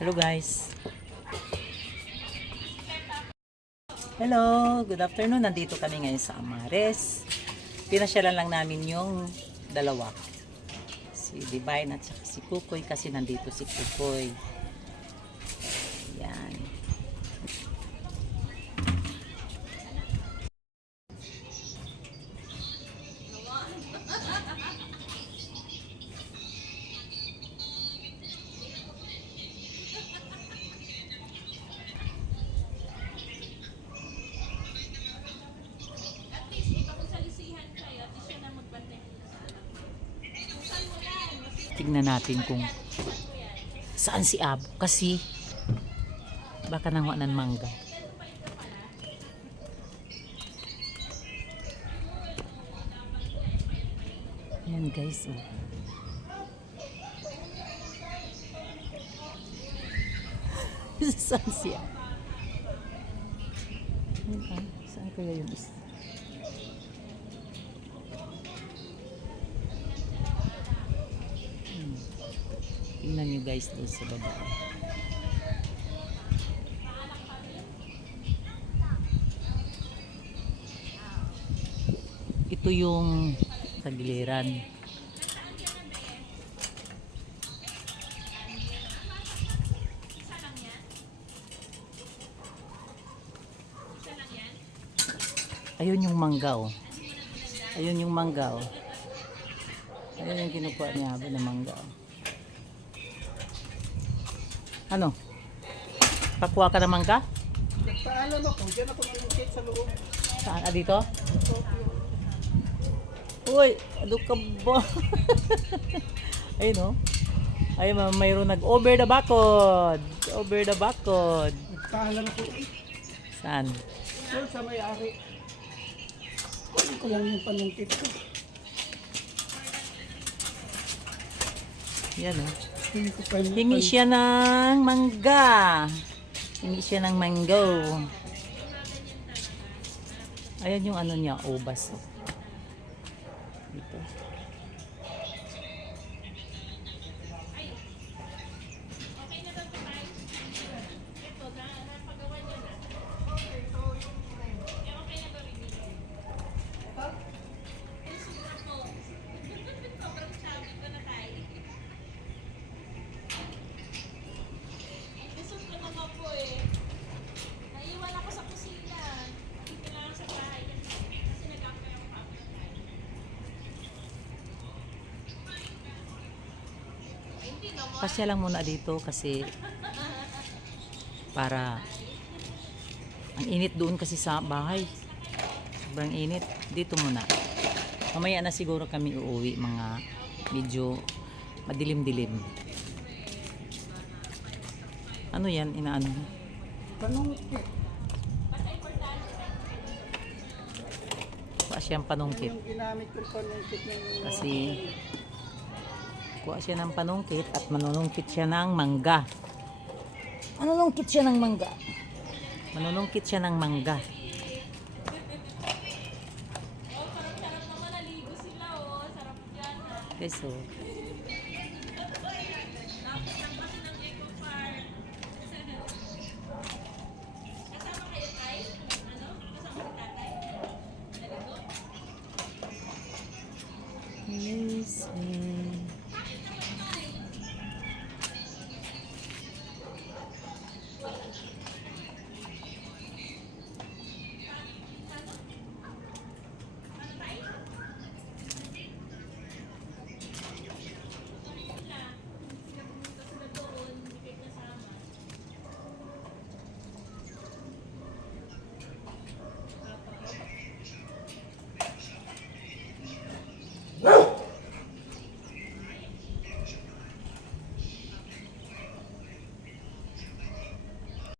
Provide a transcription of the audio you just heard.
Hello guys. Hello, good afternoon. Nandito kami ngayon sa Amares. Pinasyalan lang namin yung dalawa. Si Divine at saka si Kukoy kasi nandito si Kukoy. Yan. Tignan natin kung saan si Abo kasi baka nangwa ng mangga. Ayan guys, oh. Saan siya? Saan kaya yung isa? Tingnan nyo guys doon sa baba. Ito yung tagiliran. Ayun yung mangga, oh. Ayun yung mangga, oh. Ayun yung kinukuha niya ba na mangga, oh. Ano? Pakuha ka ng mangga? Nagpaalam ako, dyan ako nalungkit sa loob. Saan? Ah, dito? Uy, ano ka ba? Ayun, oh. Ayun, mayroon nag-over the bakod. Over the bakod. Nagpaalam ako. Saan? Doon sa may-ari. Kunin ko lang yung panungkit ko. Yan, oh. Hindi ko pa Hingi siya ng mangga. Hingi siya ng mango. Ayan yung ano niya, ubas. Oh. Dito. Pasya lang muna dito kasi para ang init doon kasi sa bahay. Sobrang init. Dito muna. Mamaya na siguro kami uuwi, mga medyo madilim-dilim. Ano yan? Inaano? panungkit. Kuha siyang panungkit. Yung ginamit ko panungkit ng Kasi kuha siya ng panungkit at manunungkit siya ng mangga. Manunungkit siya ng mangga. Manunungkit siya ng mangga. Okay, so